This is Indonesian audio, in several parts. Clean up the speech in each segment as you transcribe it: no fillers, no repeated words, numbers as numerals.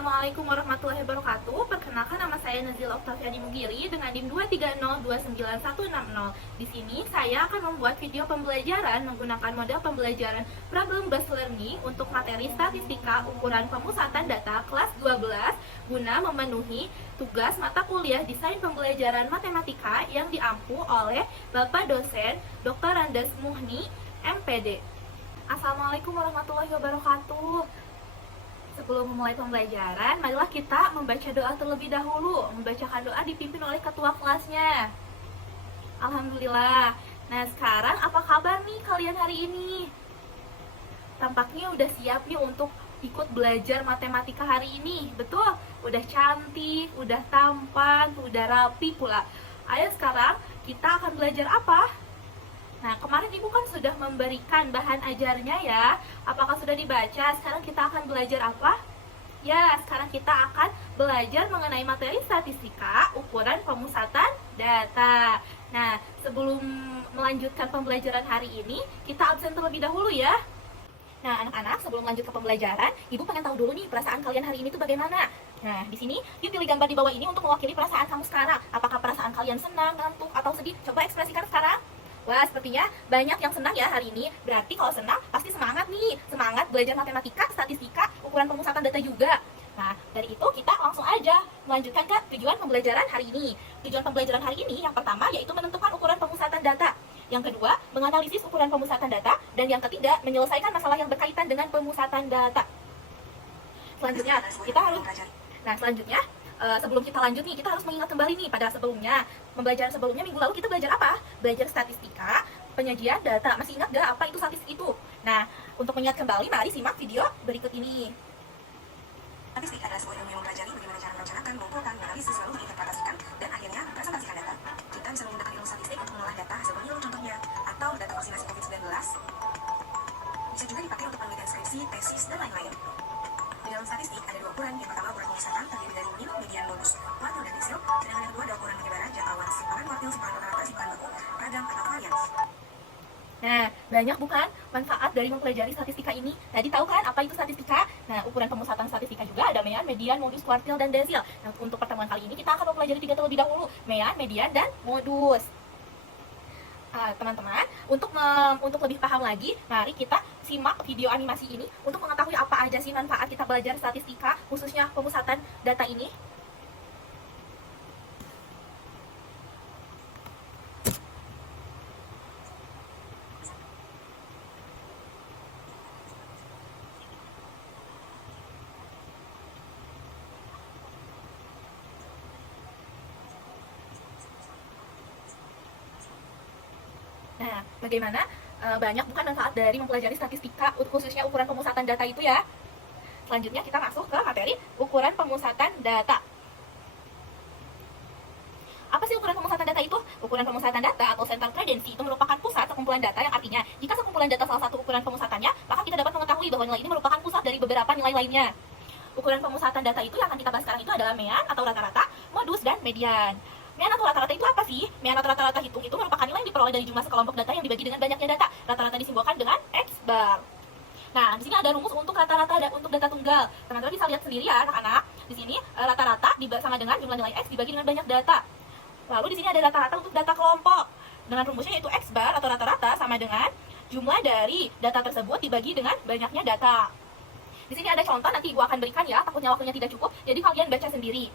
Assalamualaikum warahmatullahi wabarakatuh. Perkenalkan, nama saya Nazila Oktaviani Mugiri dengan NIM 230299160. Di sini saya akan membuat video pembelajaran menggunakan model pembelajaran problem based learning untuk materi statistika ukuran pemusatan data kelas 12 guna memenuhi tugas mata kuliah desain pembelajaran matematika yang diampu oleh Bapak dosen Dr. Andes Muhni, MPD. Assalamualaikum warahmatullahi wabarakatuh. Sebelum memulai pembelajaran, marilah kita membaca doa terlebih dahulu. Membacakan doa dipimpin oleh ketua kelasnya. Alhamdulillah. Nah, sekarang apa kabar nih kalian hari ini? Tampaknya udah siap nih untuk ikut belajar matematika hari ini. Betul? Udah cantik, udah tampan, udah rapi pula. Ayo sekarang kita akan belajar apa? Nah, kemarin Ibu kan sudah memberikan bahan ajarnya ya. Apakah sudah dibaca? Sekarang kita akan belajar apa? Ya, sekarang kita akan belajar mengenai materi statistika, ukuran pemusatan data. Nah, sebelum melanjutkan pembelajaran hari ini, kita absen terlebih dahulu ya. Nah, anak-anak, sebelum lanjut ke pembelajaran, Ibu pengen tahu dulu nih perasaan kalian hari ini tuh bagaimana. Nah, di sini yuk pilih gambar di bawah ini untuk mewakili perasaan kamu sekarang. Apakah perasaan kalian senang, ngantuk, atau sedih? Coba ekspresikan sekarang. Wah, sepertinya banyak yang senang ya hari ini. Berarti kalau senang, pasti semangat nih. Semangat belajar matematika, statistika, ukuran pemusatan data juga. Nah, dari itu kita langsung aja melanjutkan ke tujuan pembelajaran hari ini. Tujuan pembelajaran hari ini yang pertama yaitu menentukan ukuran pemusatan data. Yang kedua, menganalisis ukuran pemusatan data. Dan yang ketiga, menyelesaikan masalah yang berkaitan dengan pemusatan data. Selanjutnya, sebelum kita lanjut nih, kita harus mengingat kembali nih pada sebelumnya. Pembelajaran sebelumnya minggu lalu kita belajar apa? Belajar statistika, penyajian data. Masih ingat gak apa itu statistik itu? Nah, untuk mengingat kembali, mari simak video berikut ini. Statistik adalah sebuah ilmu yang mempelajari bagaimana cara merencanakan, mengumpulkan, menganalisis, lalu menginterpretasikan, dan akhirnya mempresentasikan data. Kita bisa menggunakan ilmu statistik untuk mengolah data hasil pemilu contohnya, atau data vaksinasi COVID-19. Bisa juga dipakai untuk penelitian skripsi, tesis, dan lain-lain. Di dalam statistik ada dua ukuran. Yang pertama ukuran pemusatan terdiri dari min, median, modus, kuartil, dan desil. Sedangkan yang kedua ada ukuran penyebaran, jangkauan, simpanan kuartil, simpanan rata-rata, simpanan baku, radang, atau varians. Nah, banyak bukan manfaat dari mempelajari statistika ini? Tadi tahu kan apa itu statistika? Nah, ukuran pemusatan statistika juga ada mean, median, modus, kuartil, dan desil. Nah, untuk pertemuan kali ini kita akan mempelajari tiga terlebih dahulu, mean, median, dan modus. Teman-teman, untuk lebih paham lagi, mari kita simak video animasi ini untuk mengetahui apa aja sih manfaat kita belajar statistika, khususnya pemusatan data ini. Nah, bagaimana banyak bukan manfaat dari mempelajari statistika, khususnya ukuran pemusatan data itu ya. Selanjutnya kita masuk ke materi ukuran pemusatan data. Apa sih ukuran pemusatan data itu? Ukuran pemusatan data atau central tendency itu merupakan pusat sekumpulan data yang artinya jika sekumpulan data salah satu ukuran pemusatannya, maka kita dapat mengetahui bahwa nilai ini merupakan pusat dari beberapa nilai lainnya. Ukuran pemusatan data itu yang akan kita bahas sekarang itu adalah mean atau rata-rata, modus, dan median. Mean atau rata-rata itu apa sih? Mean atau rata-rata hitung itu merupakan nilai yang diperoleh dari jumlah sekelompok data yang dibagi dengan banyaknya data. Rata-rata disimbolkan dengan X bar. Nah, di sini ada rumus untuk rata-rata untuk data tunggal. Teman-teman bisa lihat sendiri ya, anak-anak. Di sini rata-rata sama dengan jumlah nilai X dibagi dengan banyak data. Lalu di sini ada rata-rata untuk data kelompok. Dengan rumusnya yaitu X bar atau rata-rata sama dengan jumlah dari data tersebut dibagi dengan banyaknya data. Di sini ada contoh, nanti Ibu akan berikan ya, takutnya waktunya tidak cukup, jadi kalian baca sendiri.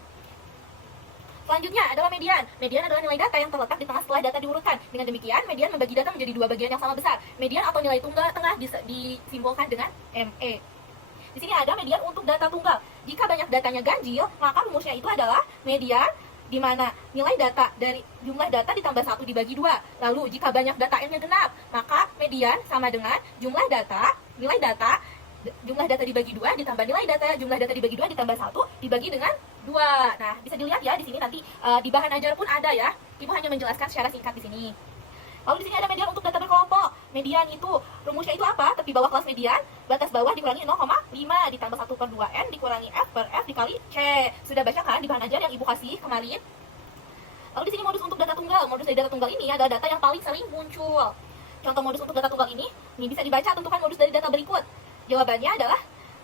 Selanjutnya adalah median. Median adalah nilai data yang terletak di tengah setelah data diurutkan. Dengan demikian, median membagi data menjadi dua bagian yang sama besar. Median atau nilai tunggal tengah disimbolkan dengan ME. Di sini ada median untuk data tunggal. Jika banyak datanya ganjil, maka rumusnya itu adalah median di mana nilai data dari jumlah data ditambah 1 dibagi 2. Lalu jika banyak data yang genap, maka median sama dengan jumlah data dibagi 2 ditambah nilai data jumlah data dibagi 2 ditambah 1 dibagi dengan 2. Nah, bisa dilihat ya di sini nanti di bahan ajar pun ada ya. Ibu hanya menjelaskan secara singkat di sini. Lalu di sini ada median untuk data berkelompok. Median itu rumusnya itu apa? Tepi bawah kelas median, batas bawah dikurangi 0,5 ditambah 1/2n dikurangi f per f dikali c. Sudah baca kan di bahan ajar yang Ibu kasih kemarin? Lalu di sini modus untuk data tunggal. Modus dari data tunggal ini adalah data yang paling sering muncul. Contoh modus untuk data tunggal ini bisa dibaca, tentukan modus dari data berikut. Jawabannya adalah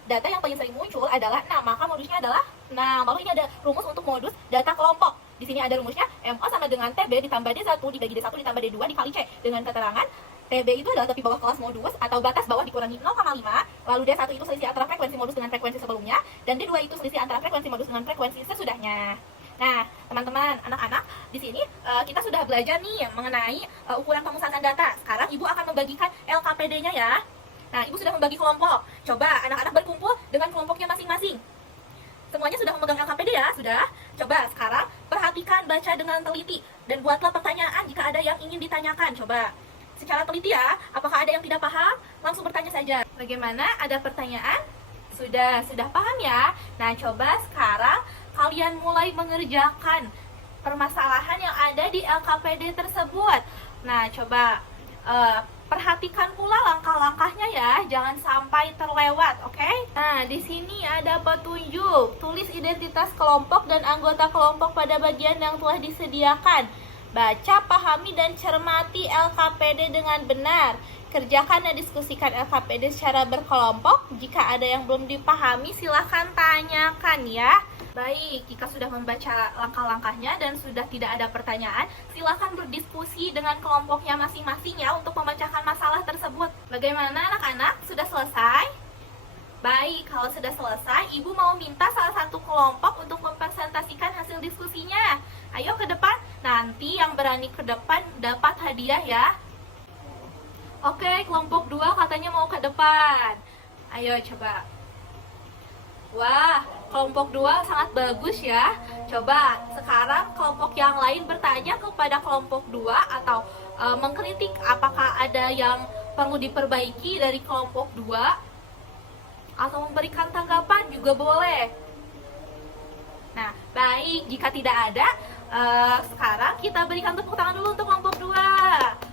data yang paling sering muncul adalah 6, maka modusnya adalah 6. Lalu ini ada rumus untuk modus data kelompok. Di sini ada rumusnya, MA sama dengan TB ditambah D1 dibagi D1 ditambah D2 dikali C. Dengan keterangan, TB itu adalah tepi bawah kelas modus atau batas bawah dikurangi 0,5. Lalu D1 itu selisih antara frekuensi modus dengan frekuensi sebelumnya. Dan D2 itu selisih antara frekuensi modus dengan frekuensi sesudahnya. Nah, teman-teman, anak-anak, di sini kita sudah belajar nih mengenai ukuran pemusatan data. Sekarang Ibu akan membagikan LKPD-nya ya. Nah, Ibu sudah membagi kelompok. Coba anak-anak berkumpul dengan kelompoknya masing-masing. Semuanya sudah memegang LKPD ya? Sudah? Coba sekarang perhatikan, baca dengan teliti. Dan buatlah pertanyaan jika ada yang ingin ditanyakan. Coba secara teliti ya. Apakah ada yang tidak paham? Langsung bertanya saja. Bagaimana? Ada pertanyaan? Sudah paham ya? Nah, coba sekarang kalian mulai mengerjakan permasalahan yang ada di LKPD tersebut. Nah, coba perhatikan pula langkah-langkahnya ya, jangan sampai terlewat, oke? Nah, di sini ada petunjuk. Tulis identitas kelompok dan anggota kelompok pada bagian yang telah disediakan. Baca, pahami, dan cermati LKPD dengan benar. Kerjakan dan diskusikan LKPD secara berkelompok. Jika ada yang belum dipahami, silahkan tanyakan ya. Baik, jika sudah membaca langkah-langkahnya dan sudah tidak ada pertanyaan, silakan berdiskusi dengan kelompoknya masing-masing ya untuk memecahkan masalah tersebut. Bagaimana anak-anak? Sudah selesai? Baik, kalau sudah selesai, Ibu mau minta salah satu kelompok untuk mempresentasikan hasil diskusinya. Ayo ke depan, nanti yang berani ke depan dapat hadiah ya. Oke, kelompok 2 katanya mau ke depan. Ayo coba. Wah, kelompok 2 sangat bagus ya. Coba sekarang kelompok yang lain bertanya kepada kelompok 2 atau mengkritik apakah ada yang perlu diperbaiki dari kelompok 2 atau memberikan tanggapan juga boleh. Nah, baik, jika tidak ada, sekarang kita berikan tepuk tangan dulu untuk kelompok 2.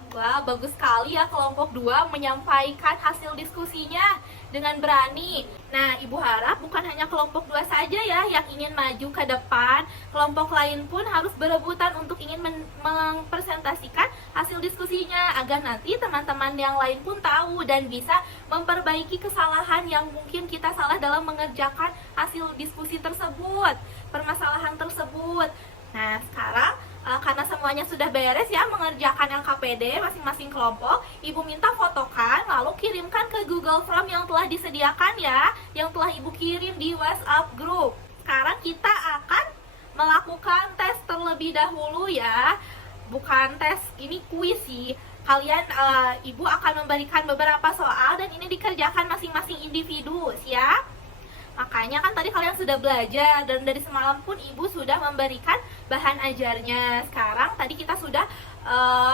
Wah, bagus sekali ya kelompok 2 menyampaikan hasil diskusinya dengan berani. Nah, Ibu harap bukan hanya kelompok 2 saja ya yang ingin maju ke depan. Kelompok lain pun harus berebutan untuk ingin mempresentasikan hasil diskusinya agar nanti teman-teman yang lain pun tahu dan bisa memperbaiki kesalahan yang mungkin kita salah dalam mengerjakan hasil diskusi tersebut, permasalahan tersebut. Nah, sekarang karena semuanya sudah beres ya mengerjakan LKPD masing-masing kelompok, Ibu minta fotokan lalu kirimkan ke Google Form yang telah disediakan ya, yang telah Ibu kirim di WhatsApp group. Sekarang kita akan melakukan tes terlebih dahulu ya. Bukan tes, ini kuis sih. Kalian Ibu akan memberikan beberapa soal dan ini dikerjakan masing-masing individu, siap? Makanya kan tadi kalian sudah belajar dan dari semalam pun Ibu sudah memberikan bahan ajarnya. Sekarang tadi kita sudah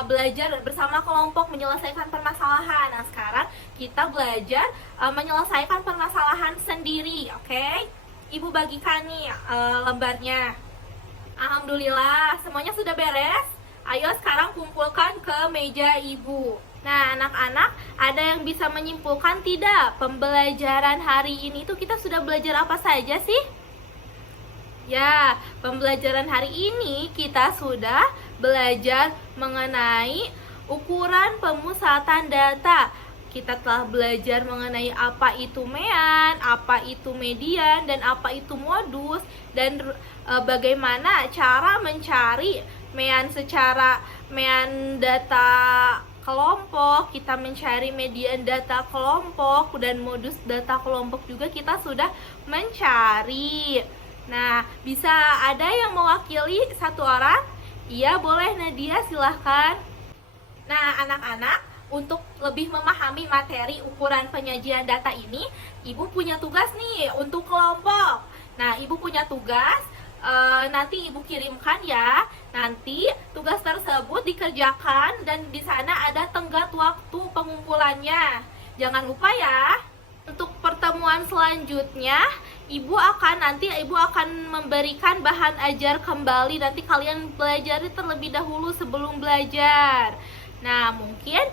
belajar bersama kelompok menyelesaikan permasalahan. Nah, sekarang kita belajar menyelesaikan permasalahan sendiri, oke? Ibu bagikan nih lembarnya. Alhamdulillah, semuanya sudah beres. Ayo sekarang kumpulkan ke meja Ibu. Nah, anak-anak, ada yang bisa menyimpulkan tidak? Pembelajaran hari ini tuh kita sudah belajar apa saja sih? Ya, pembelajaran hari ini kita sudah belajar mengenai ukuran pemusatan data. Kita telah belajar mengenai apa itu mean, apa itu median, dan apa itu modus, dan bagaimana cara mencari mean data kelompok, kita mencari median data kelompok, dan modus data kelompok juga kita sudah mencari. Nah, bisa ada yang mewakili satu orang? Iya, boleh Nadia, silahkan. Nah, anak-anak, untuk lebih memahami materi ukuran penyajian data ini, Ibu punya tugas nih untuk kelompok. Nah, Ibu punya tugas, nanti Ibu kirimkan ya. Nanti tugas tersebut dikerjakan dan di sana ada tenggat waktu pengumpulannya. Jangan lupa ya. Untuk pertemuan selanjutnya, Ibu akan memberikan bahan ajar kembali. Nanti kalian pelajari terlebih dahulu sebelum belajar. Nah, mungkin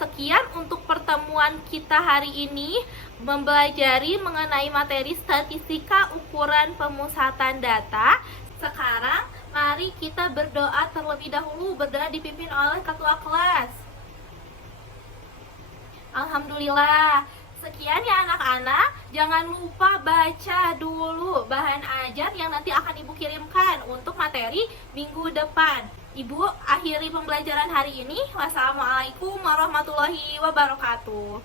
sekian untuk pertemuan kita hari ini, mempelajari mengenai materi statistika ukuran pemusatan data. Sekarang mari kita berdoa terlebih dahulu. Berdoa dipimpin oleh ketua kelas. Alhamdulillah, Sekian ya anak-anak, jangan lupa baca dulu bahan ajar yang nanti akan Ibu kirimkan untuk materi minggu depan. Ibu akhiri pembelajaran hari ini. Wassalamualaikum warahmatullahi wabarakatuh.